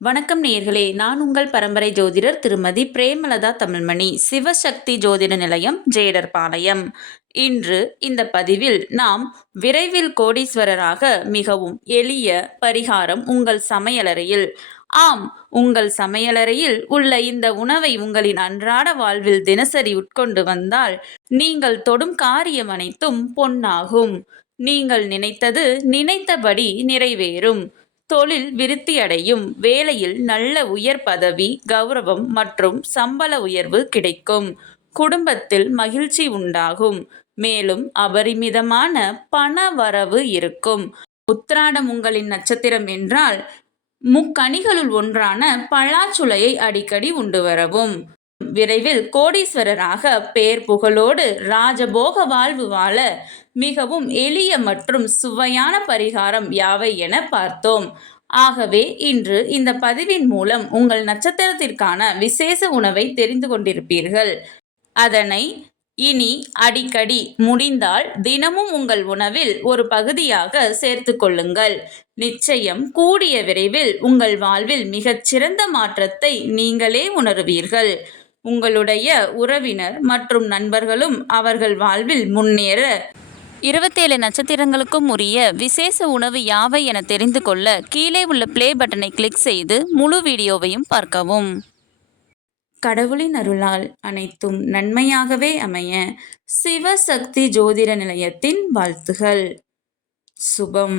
வணக்கம் நேயர்களே, நான் உங்கள் பரம்பரை ஜோதிடர் திருமதி பிரேமலதா தமிழ்மணி, சிவசக்தி ஜோதிட நிலையம், ஜேடர்பாளையம். இன்று இந்த பதிவில் நாம் விரைவில் கோடீஸ்வரராக மிகவும் எளிய பரிகாரம் உங்கள் சமையலறையில். ஆம், உங்கள் சமையலறையில் உள்ள இந்த உணவை உங்களின் அன்றாட வாழ்வில் தினசரி உட்கொண்டு வந்தால் நீங்கள் தொடும் காரியம் அனைத்தும் பொன்னாகும். நீங்கள் நினைத்தது நினைத்தபடி நிறைவேறும். தொழில் விருத்தியடையும். வேலையில் நல்ல உயர் பதவி, கௌரவம் மற்றும் சம்பள உயர்வு கிடைக்கும். குடும்பத்தில் மகிழ்ச்சி உண்டாகும். மேலும் அபரிமிதமான பண வரவு இருக்கும். உத்திராடம் உங்களின் நட்சத்திரம் என்றால் முக்கணிகளுள் ஒன்றான பலாச்சுளையை அடிக்கடி உண்டு வரவும். விரைவில் கோடீஸ்வரராக பேர் புகழோடு ராஜபோக வாழ்வு வாழ மிகவும் எளிய மற்றும் சுவையான பரிகாரம் யாவை என பார்த்தோம். ஆகவே இன்று இந்த பதிவின் மூலம் உங்கள் நட்சத்திரத்திற்கான விசேஷ உணவை தெரிந்து கொண்டிருப்பீர்கள். அதனை இனி அடிக்கடி முடிந்தால் தினமும் உங்கள் உணவில் ஒரு பகுதியாக சேர்த்து கொள்ளுங்கள். நிச்சயம் கூடிய விரைவில் உங்கள் வாழ்வில் மிகச்சிறந்த மாற்றத்தை நீங்களே உணருவீர்கள். உங்களுடைய உறவினர் மற்றும் நண்பர்களும் அவர்கள் வாழ்வில் முன்னேற 27 நட்சத்திரங்களுக்கும் உரிய விசேஷ உணவு யாவை என தெரிந்து கொள்ள கீழே உள்ள பிளே பட்டனை கிளிக் செய்து முழு வீடியோவையும் பார்க்கவும். கடவுளின் அருளால் அனைத்தும் நன்மையாகவே அமைய சிவசக்தி ஜோதிட நிலையத்தின் வாழ்த்துகள். சுபம்.